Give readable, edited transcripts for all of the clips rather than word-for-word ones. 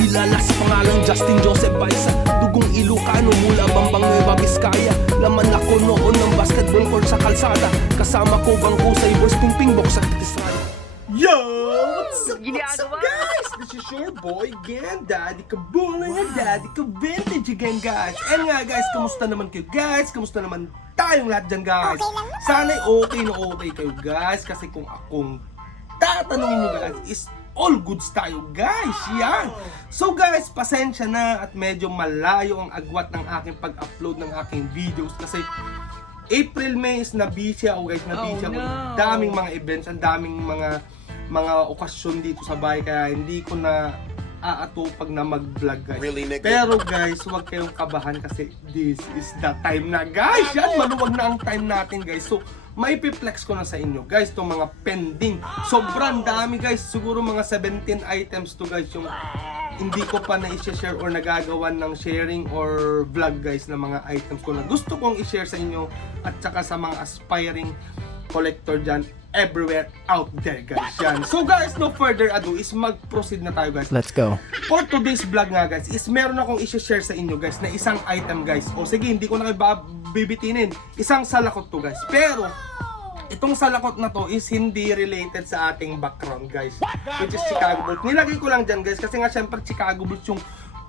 Kilala sa pangalang Justin Joseph Baisa, dugong Ilocano mula Bambang Nueva Vizcaya. Laman ako noon ng basketball court sa kalsada, kasama ko bangko sa Boys Pingping Box sa Katisrada. Yo! What's up guys? This is your boy again, Daddy Kabulan and Daddy Ka-Vintage again guys. And nga guys, kamusta naman kayo guys? Kamusta naman tayong lahat dyan guys? Sana'y okay na okay kayo guys, kasi kung akong tatanungin nyo guys is all goods tayo guys, yan. So guys, pasensya na at medyo malayo ang agwat ng aking pag-upload ng aking videos kasi April, May is na busy ako guys, na busy ako. Daming mga events, ang daming mga okasyon dito sa bahay, kaya hindi ko na aatupag na mag-vlog guys. Really, pero guys, huwag kayong kabahan kasi this is the time na guys. Yan, maluwag na ang time natin guys. So, maipiplex ko na sa inyo guys itong mga pending. Sobrang dami guys. Siguro mga 17 items to guys yung hindi ko pa na-share or nagagawan ng sharing or vlog guys na mga items ko na gusto kong i-share sa inyo at saka sa mga aspiring collector dyan everywhere out there guys. Yan. So guys, no further ado is mag-proceed na tayo guys. Let's go. For today's vlog nga guys is meron akong i-share sa inyo guys na isang item guys. O sige, hindi ko na kayo bibitinin. Isang salakot to guys. Pero itong salakot na to is hindi related sa ating background guys, which is Chicago Bulls. Nilagay ko lang dyan guys kasi nga syempre Chicago Bulls yung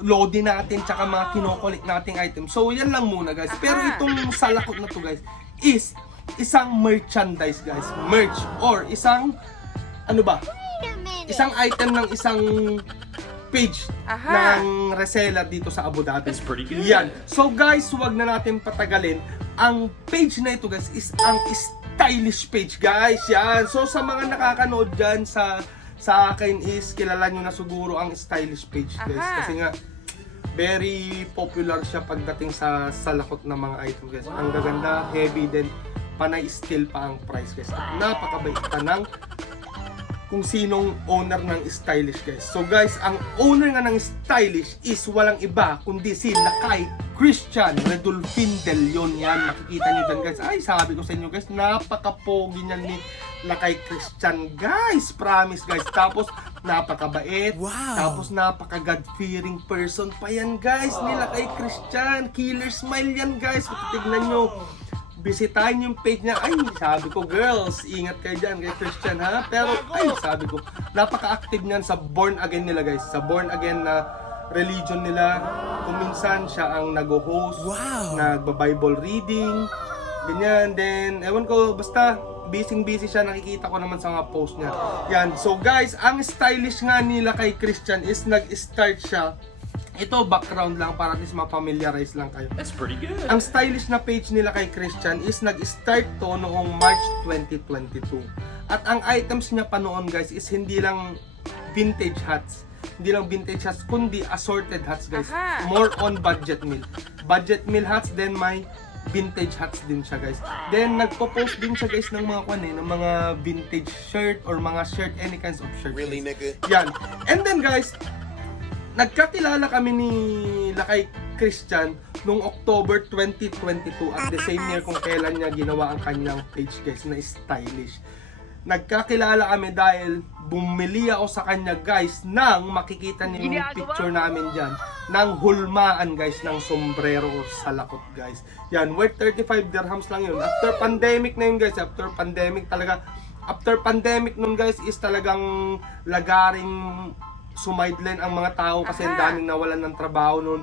loading natin tsaka mga kinokollect nating item. So yan lang muna guys. Pero itong salakot na to guys is isang merchandise guys. Merch or isang ano ba? Isang item ng isang page ng reseller dito sa Abu Dhabi. That's pretty good. Yan. So guys, huwag na natin patagalin. Ang page na ito guys is ang stylish page guys. Yan. So sa mga nakakanood dyan sa akin is kilala nyo na siguro ang stylish page guys. Kasi nga very popular siya pagdating sa salakot ng mga item guys. Ang gaganda, heavy, then panay still pa ang price guys. Napakabait pa ng kung sinong owner ng stylish guys. So guys, ang owner nga ng stylish is walang iba kundi si Lakay Christian Redolfin Del Leon. Yan, makikita nyo dyan guys. Ay, sabi ko sa inyo guys, napakapogi niyan ni Lakay Christian guys. Promise guys. Tapos napakabait. Wow. Tapos napaka-God-fearing person pa yan guys ni Lakay Christian. Killer smile yan guys. Kung tignan nyo, bisitahin yung page niya. Ay, sabi ko, girls, ingat kayo dyan kay Christian ha. Pero, ay, sabi ko, napaka-active niyan sa born again nila guys. Sa born again na religion nila. Kuminsan siya ang nag-host, nagba-Bible reading, ganyan. Then, ewan ko, basta busy siya, nakikita ko naman sa mga post niya. Yan. So guys, ang stylish nga nila kay Christian is nag-start siya. Ito, background lang para at least ma-familiarize lang kayo. That's pretty good. Ang stylish na page nila kay Christian is nag-start to noong March 2022. At ang items niya pa noon guys is hindi lang vintage hats. Hindi lang vintage hats, kundi assorted hats guys. More on budget meal. Budget meal hats, then may vintage hats din siya guys. Then nagpo-post din siya guys ng mga ng mga vintage shirt or mga shirt, any kinds of shirt. Really, nigga? Yan. And then guys, nagkakilala kami ni Lakay Christian noong October 2022 at the same year kung kailan niya ginawa ang kanyang page guys na stylish. Nagkakilala kami dahil bumili ako sa kanya guys ng makikita niyo yung picture namin dyan ng hulmaan guys ng sombrero or salakot guys. Yan, worth 35 dirhams lang yun. After pandemic na yun guys, after pandemic nun guys is talagang lagaring sumideline ang mga tao kasi ang daming nawalan ng trabaho nun.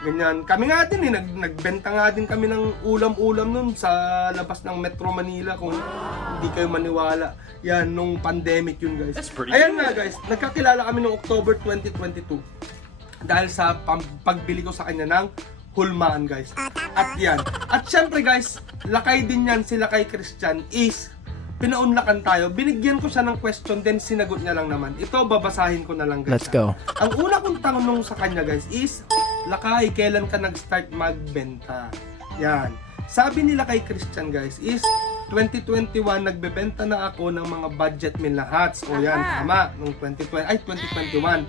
Ganyan. Kami nga din nagbenta nga din kami ng ulam-ulam nun sa labas ng Metro Manila kung hindi kayo maniwala. Yan, nung pandemic yun guys. Ayan nga guys, nagkakilala kami noong October 2022 dahil sa pagbili ko sa kanya ng hulmaan guys. At yan. At syempre guys, lakay din yan sila kay Christian is pinaunlakan tayo. Binigyan ko siya ng question, then sinagot niya lang naman. Ito, babasahin ko na lang guys. Let's go. Ang una kong tanong sa kanya guys is, Lakay, kailan ka nag-start magbenta? Yan. Sabi nila kay Christian guys is, 2021 nagbebenta na ako ng mga budget meal na hats. O yan, tama. Nung 2021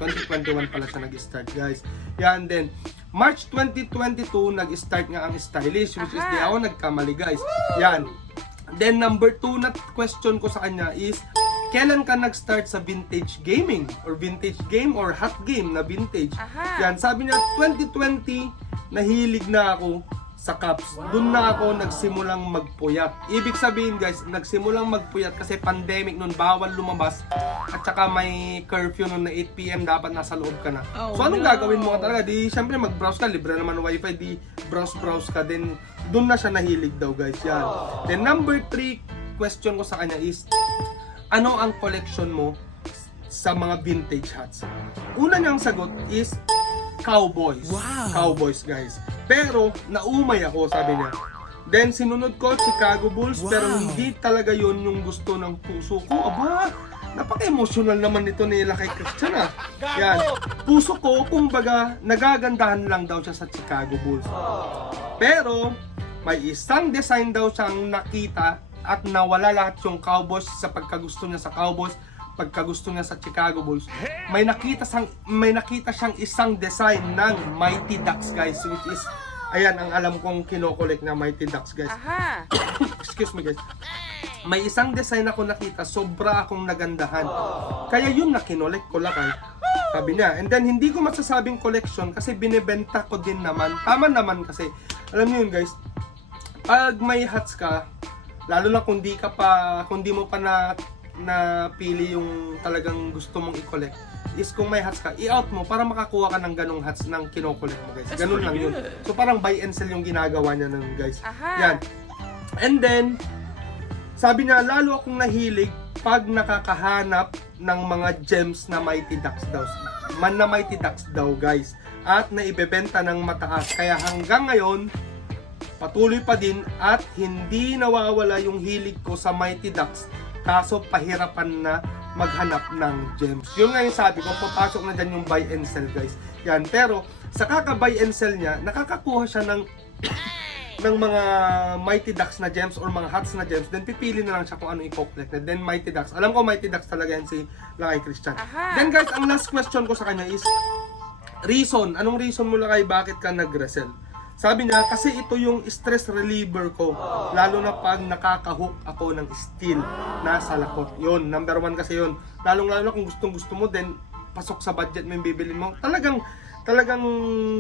pala siya nag-start guys. Yan, then March 2022 nag-start nga ang stylish, which is di ako nagkamali guys. Yan. Then number 2 na question ko sa kanya is kailan ka nag-start sa vintage gaming or vintage game or hot game na vintage? Yan, sabi niya 2020 nahilig na ako sa Caps. Doon na ako nagsimulang magpuyat. Ibig sabihin guys, nagsimulang magpuyat kasi pandemic noon, bawal lumabas at saka may curfew noon na 8 PM dapat nasa loob ka na. So anong gagawin mo ka talaga? Di syempre mag-browse ka, libre naman wifi, di browse ka din. Doon na siya nahilig daw guys. Yan. Then number 3 question ko sa kanya is, ano ang collection mo sa mga vintage hats? Una niyang sagot is Cowboys. Cowboys guys. Pero naumay ako, sabi niya. Then sinunod ko Chicago Bulls, pero hindi talaga yun yung gusto ng puso ko. Aba, napaka-emotional naman nito ni Lakay Christian ah. Yan. Puso ko, kumbaga, nagagandahan lang daw siya sa Chicago Bulls. Pero may isang design daw siyang nakita at nawala lahat yung Cowboys sa pagkagusto niya sa Cowboys, pagkagusto niya sa Chicago Bulls. May nakita siyang isang design ng Mighty Ducks guys, which is ayan ang alam kong kinokolek na Mighty Ducks guys. Excuse me guys. May isang design ako nakita, sobra akong nagandahan. Kaya yun na kinolek ko Lakay. Sabi niya. And then hindi ko masasabing collection kasi binebenta ko din naman. Tama naman kasi alam niyo yun guys, pag may hats ka, lalo na kung di mo pa na pili yung talagang gusto mong i-collect, is kung may hats ka, i-out mo para makakuha ka ng ganong hats ng kino-collect mo guys. Ganun lang yun. So parang buy and sell yung ginagawa niya nun guys. Yan. And then sabi niya, lalo akong nahilig pag nakakahanap ng mga gems na Mighty Ducks daw guys, at naibebenta ng mataas. Kaya hanggang ngayon patuloy pa din at hindi nawawala yung hilig ko sa Mighty Ducks. Kaso pahirapan na maghanap ng gems. Yun nga yung sabi ko, papasok na dyan yung buy and sell guys. Yan, pero sa kaka-buy and sell niya, nakakakuha siya ng mga Mighty Ducks na gems or mga hats na gems. Then pipili na lang siya kung ano i-collect na. Then Mighty Ducks. Alam ko Mighty Ducks talaga yan si Lakay Christian. Then guys, ang last question ko sa kanya is reason. Anong reason mo Lakay bakit ka nag-resell? Sabi niya, kasi ito yung stress reliever ko. Lalo na pag nakakahook ako ng steel na salakot. Yun, number 1 kasi yun. Lalo na kung gustong-gusto mo, then pasok sa budget mo yung bibilin mo. Talagang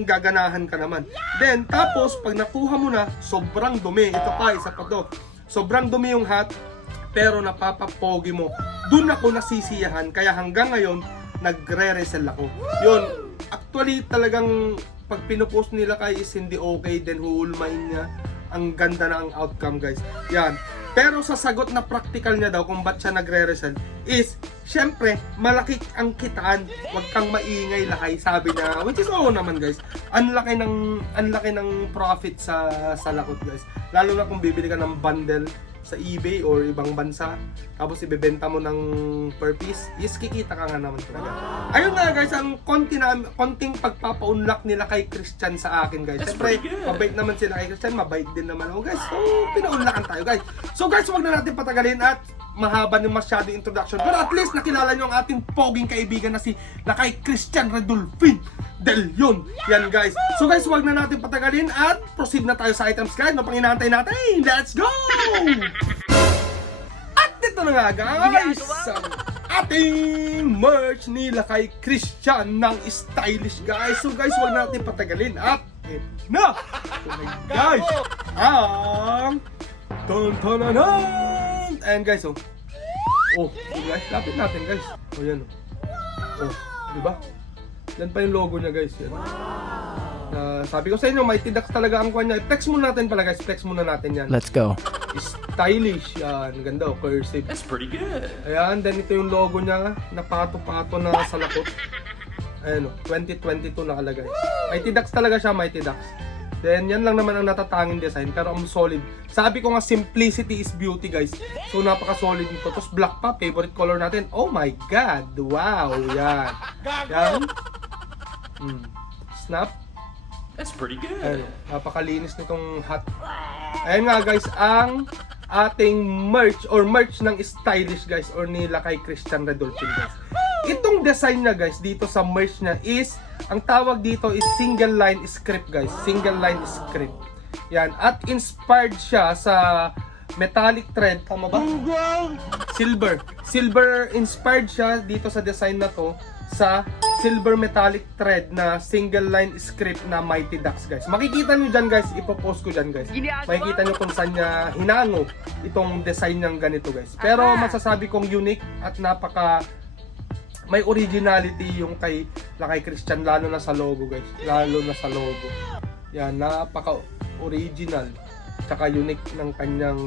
gaganahan ka naman. Then, tapos, pag nakuha mo na, sobrang dumi. Ito pa, isa pa to. Sobrang dumi yung hat, pero napapapogi mo. Doon ako nasisiyahan, kaya hanggang ngayon, nagre-resell ako. Yun, actually, talagang pag pinupost nila kay is hindi okay, then huulmain niya. Ang ganda na ang outcome guys. Yan. Pero sa sagot na practical niya daw kung ba't siya nagre-resell is, syempre, malaki ang kitaan. Huwag kang maingay Lakay, sabi niya. Which is oo naman guys. Ang laki ng profit sa lakot guys. Lalo na kung bibili ka ng bundle sa eBay or ibang bansa, tapos ibebenta mo ng per piece, is kikita ka nga naman talaga. Ayun nga guys, ang konting pagpapaunlak nila kay Christian sa akin guys. Siyempre, mabait naman sila kay Christian, mabait din naman ako guys. So, pinaunlakan tayo guys. So guys, huwag na natin patagalin at mahaba ng masyado introduction. Pero at least nakilala nyo ang ating poging kaibigan na si Lakay Christian Redolfin Del Yon. Yan guys. So guys, huwag na natin patagalin at proceed na tayo sa items guys. Ano pang inaantay natin? Let's go! At dito na nga guys, ang ating merch ni Lakay Christian ng stylish guys. So guys, huwag na natin patagalin at ito na! So guys, ang ton-tonanan! And guys, oh guys, lapit natin guys. Oh yan oh, diba? Yan pa yung logo niya guys. Yan. Sabi ko sa inyo, Mighty Ducks talaga ang kanya. Flex muna natin pala guys, flex muna natin yan. Let's go. Stylish yan, ganda oh, cursive. That's pretty good. Ayan, then ito yung logo niya, napato-pato na sa lakot. Ayan oh, 2022 nakalagay. Mighty Ducks talaga siya, Mighty Ducks. Then yan lang naman ang natatanging design, pero ang solid. Sabi ko nga, simplicity is beauty guys. So napaka-solid nito. Tapos black pa, favorite color natin. Oh my god, wow, yan. Yan. Snap. That's pretty good. Ayun, napakalinis nitong hat. Ayun nga guys, ang ating merch or merch ng stylish guys or ni Lakay Christian Redolfin guys. Itong design niya guys dito sa merch niya is, ang tawag dito is single line script guys. Single line script. Yan. At inspired siya sa metallic thread. Tama ba? Silver inspired siya dito sa design na to sa silver metallic thread na single line script na Mighty Ducks, guys. Makikita nyo dyan, guys. Ipopost ko dyan, guys. Makikita nyo kung saan niya hinango itong design niyang ganito, guys. Pero masasabi kong unique at napaka may originality yung kay Lakay Christian, lalo na sa logo, guys. Lalo na sa logo. Yan, napaka original tsaka unique ng kanyang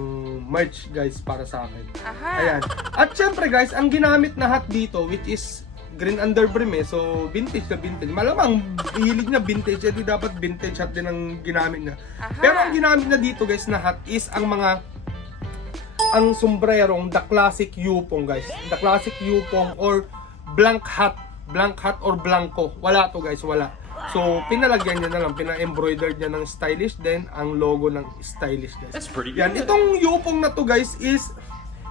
merch, guys, para sa akin. Ayan. At syempre, guys, ang ginamit na hat dito, which is green underbrim, so vintage na vintage. Malamang hilig niya vintage, di dapat vintage hat din ang ginamit niya. Pero ang ginamit na dito, guys, na hat is ang sombrerong the classic yupong, guys. The classic yupong or blank hat or blanco. Wala to, guys, wala. So pinalagyan niya na lang, pina-embroidered niya ng stylish, then ang logo ng stylish, guys. That's pretty good. Yan, itong yupong na to, guys, is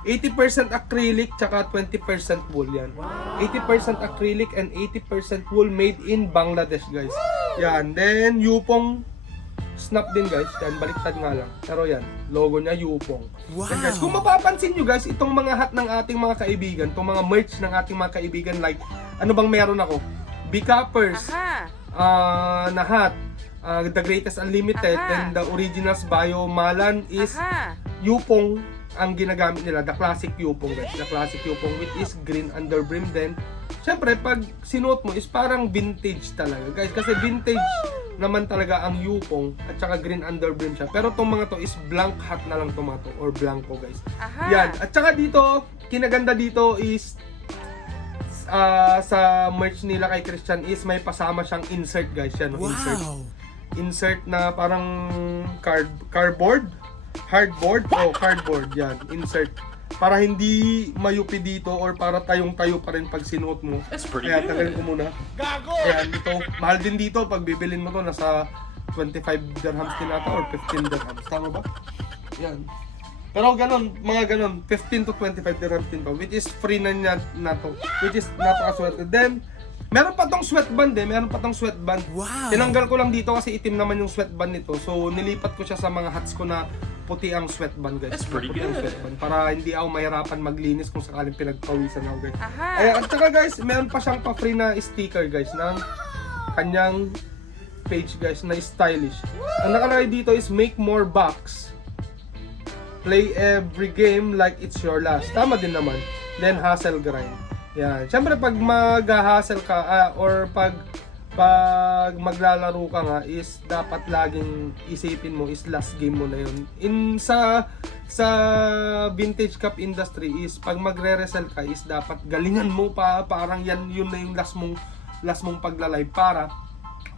80% acrylic tsaka 20% wool, yan. 80% acrylic and 80% wool made in Bangladesh, guys. Yan, then yupong snap din, guys. Yan, baliktad nga lang. Pero yan, logo niya yupong. Yan, guys, kung mapapansin nyo, guys, itong mga hat ng ating mga kaibigan, itong mga merch ng ating mga kaibigan, like, ano bang meron ako? B-Cuppers, na hat, The Greatest Unlimited, and the Originals Bio Malan is yupong ang ginagamit nila, the classic yupong, guys. The classic yupong, which is green underbrim. Then syempre pag sinuot mo is parang vintage talaga, guys, kasi vintage naman talaga ang yupong at saka green underbrim siya. Pero tong mga to is blank hat na lang to mga to, or blanco, guys. Yan, at saka dito kinaganda dito is sa merch nila kay Christian is may pasama siyang insert, guys. Yan, insert na parang cardboard, cardboard, yan, insert. Para hindi mayupi dito or para tayong-tayo pa rin pag sinuot mo. Kaya tagalin ko muna. Ayan, dito, mahal din dito pag bibilin mo to, nasa 25 dirhams din ata or 15 dirhams. Tama ba? Yan. Pero ganun, mga ganun, 15 to 25 dirhams din to, which is free na niya na to, which is napakaswerte. Then, meron pa tong sweatband sweatband. Tinanggal ko lang dito kasi itim naman yung sweatband nito. So, nilipat ko siya sa mga hats ko na puti ang sweatband, guys. That's pretty good. Sweatband, para hindi ako mahirapan maglinis kung sakaling pinagpawisan ako, guys. Ayan, at saka, guys, meron pa siyang pa-free na sticker, guys, ng kanyang page, guys, na stylish. Ang nakalagay dito is make more bucks. Play every game like it's your last. Tama din naman. Then hustle grind. Yan. Siyempre pag mag-hustle ka or pag maglalaro ka nga is dapat laging isipin mo is last game mo na yun. Sa vintage cup industry is pag magre-resell ka is dapat galingan mo pa, parang yun na yung last mong pagla-live para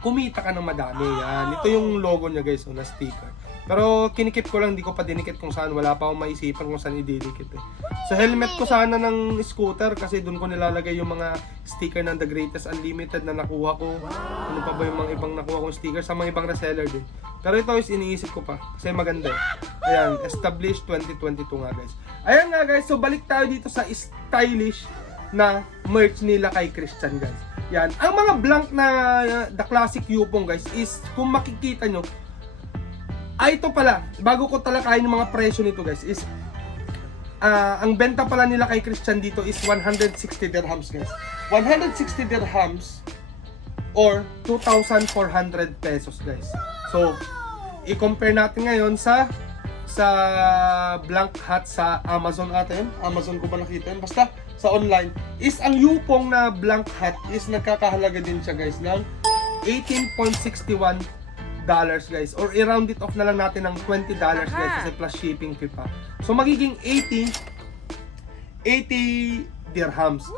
kumita ka ng madami. Yan. Ito yung logo niya, guys, na sticker. Pero kinikip ko lang, hindi ko pa dinikit kung saan. Wala pa akong maisipan kung saan ididikit, eh. Sa helmet ko sana ng scooter kasi doon ko nilalagay yung mga sticker ng The Greatest Unlimited na nakuha ko. Ano pa ba yung mga ibang nakuha kong sticker sa mga ibang reseller din. Pero ito is iniisip ko pa kasi maganda, eh. Ayan, established 2022 nga, guys. Ayan nga, guys, so balik tayo dito sa stylish na merch nila kay Christian, guys. Yan, ang mga blank na the classic yupong, guys, is kung makikita nyo, ito pala, bago ko talakayin yung mga presyo nito, guys, is ang benta pala nila kay Christian dito is 160 dirhams, guys. 160 dirhams or 2,400 pesos, guys. So, i-compare natin ngayon sa blank hat sa Amazon atin. Amazon ko ba nakita yun? Basta sa online is ang yupong na blank hat is nagkakahalaga din siya, guys, ng 18.61 dollars, guys, or i-round it off na lang natin ng $20, guys, kasi plus shipping fee pa. So magiging 80 dirhams.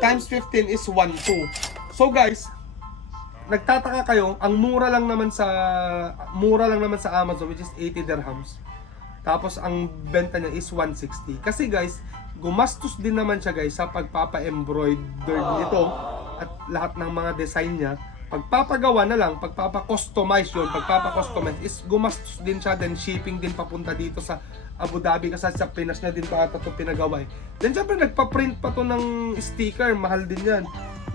Times 15 is 1.2. So, guys, nagtataka kayo, ang mura lang naman sa Amazon, which is 80 dirhams. Tapos ang benta niya is 160. Kasi, guys, gumastos din naman siya, guys, sa pagpapa-embroider nito at lahat ng mga design niya. Pagpapagawa na lang, pagpapa-customize yun, pagpapa-customize is gumastos din siya, then shipping din papunta dito sa Abu Dhabi kasi sa Pinas na din pa ito pinagawa. Then syempre nagpa-print pa to ng sticker, mahal din yan.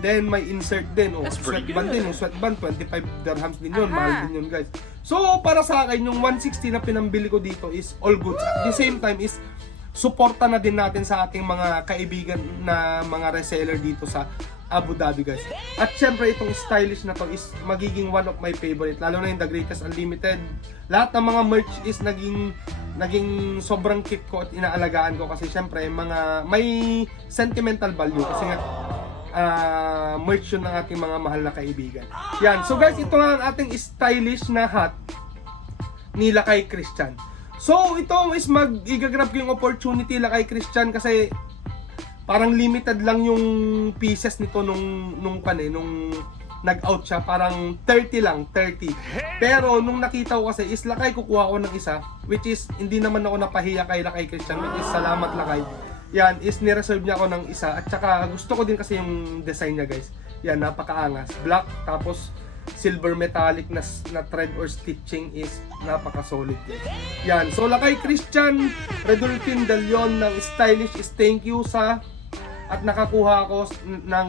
Then may insert din, sweatband din, yung sweatband 25 dirhams din yun, mahal din yun, guys. So para sa akin, yung 160 na pinambili ko dito is all goods. At the same time is suporta na din natin sa ating mga kaibigan na mga reseller dito sa Abu Dhabi, guys. At syempre itong stylish na to is magiging one of my favorite, lalo na yung The Greatest Unlimited. Lahat ng mga merch is naging sobrang keep ko at inaalagaan ko kasi syempre may sentimental value kasi nga merch yun ng ating mga mahal na kaibigan. Yan. So guys, ito nga ang ating stylish na hat ni Lakay Christian. So ito is igagrab ko yung opportunity Lakay Christian kasi parang limited lang yung pieces nito nung nag-out siya, parang 30 lang, 30. Pero nung nakita ko kasi is Lakay, kukuha ko ng isa, which is hindi naman ako napahiya kay Lakay Christian, which is salamat Lakay. Yan, is nireserve niya ako ng isa at saka gusto ko din kasi yung design niya, guys. Yan, napakaangas. Black, tapos silver metallic na thread or stitching is napaka-solid. Yan, so Lakay Christian Redolfin De Leon ng stylish is thank you at nakakuha ako ng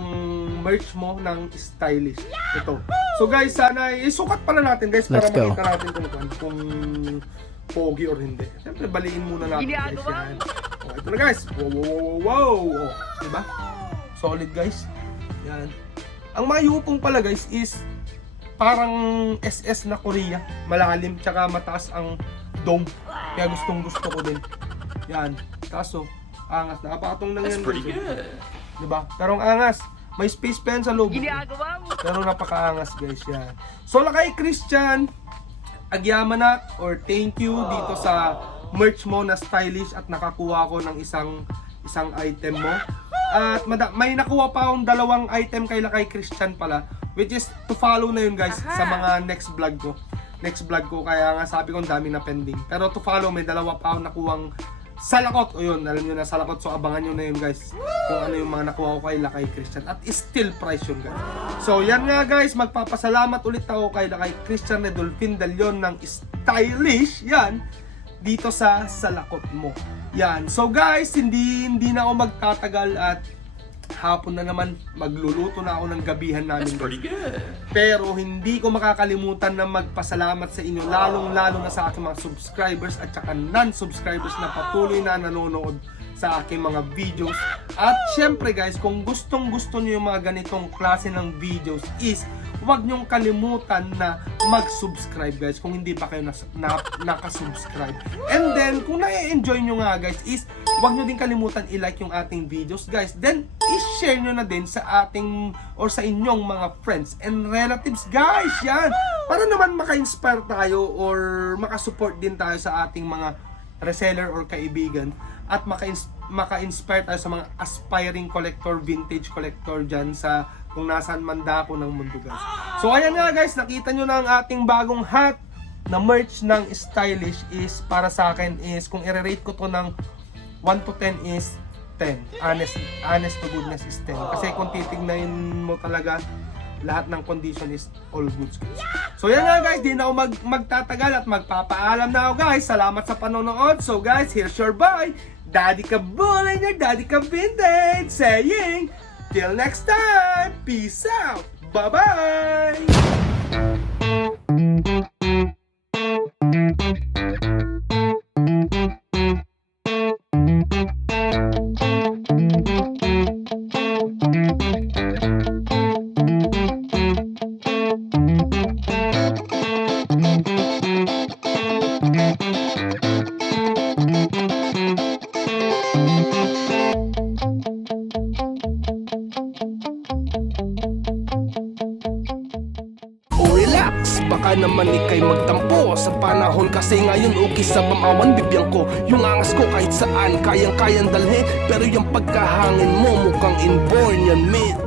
merch mo ng stylish. Ito. So guys, sana isukat pala natin guys para makita natin kung pogi or hindi. Siyempre baliin muna natin guys yan. Oh, ito na guys. Wow. Oh, diba? Solid guys. Yan. Ang mayupong pala guys is parang SS na Korea. Malalim tsaka mataas ang dome. Kaya gusto ko din. Yan. Kaso angas, nakapakatong lang yan. That's pretty good. Diba? Pero ang angas, may space pen sa loob. Pero napakaangas guys yan. So Lakay Christian, agyamanat or thank you dito sa merch mo na stylish at nakakuha ko ng isang item mo. At may nakuha pa akong 2 item kay Lakay Christian pala, which is to follow na yun guys sa mga next vlog ko. Kaya nga sabi ko ang dami na pending. Pero to follow, may 2 pa akong nakuhang salakot. O yun, alam nyo na salakot. So abangan nyo na yun guys kung ano yung mga nakuha ko kay Lakay Christian. At still price yun guys. So yan nga guys, magpapasalamat ulit ako kay Lakay Christian Redolfin De Leon ng stylish. Yan, dito sa salakot mo. Yan. So guys, hindi na ako magtatagal at hapon na naman, magluluto na ako ng gabihan namin. That's pretty good. Pero hindi ko makakalimutan na magpasalamat sa inyo, lalong-lalo na sa aking mga subscribers at saka non-subscribers na patuloy na nanonood sa aking mga videos. At syempre guys, kung gustong-gusto niyo yung mga ganitong klase ng videos is huwag niyong kalimutan na mag-subscribe guys kung hindi pa kayo nakasubscribe. And then, kung na-enjoy nyo nga guys is huwag nyo din kalimutan i-like yung ating videos guys. Then, i-share nyo na din sa ating or sa inyong mga friends and relatives guys. Yan! Para naman maka-inspire tayo or maka-support din tayo sa ating mga reseller or kaibigan at maka-inspire tayo sa mga aspiring collector, vintage collector dyan sa kung nasaan man dako ng mundo guys. So ayan nga guys, nakita nyo na ang ating bagong hat na merch ng stylish is para sa akin is kung i-rate ko to ng 1 to 10 is 10. Honest to goodness is 10. Kasi kung titignan mo talaga, lahat ng condition is all goods guys. So yan nga guys, di na ako magtatagal at magpapaalam na ako guys. Salamat sa panonood. So guys, here's your boy, Daddy Kabul and your Daddy Kabinted saying, till next time, peace out, bye-bye! Baka naman ikay magtampo sa panahon kasi ngayon okay sa bamawan bibiyang ko. Yung angas ko kahit saan kayang-kayang dalhin, pero yung pagkahangin mo mukhang inborn yan mate.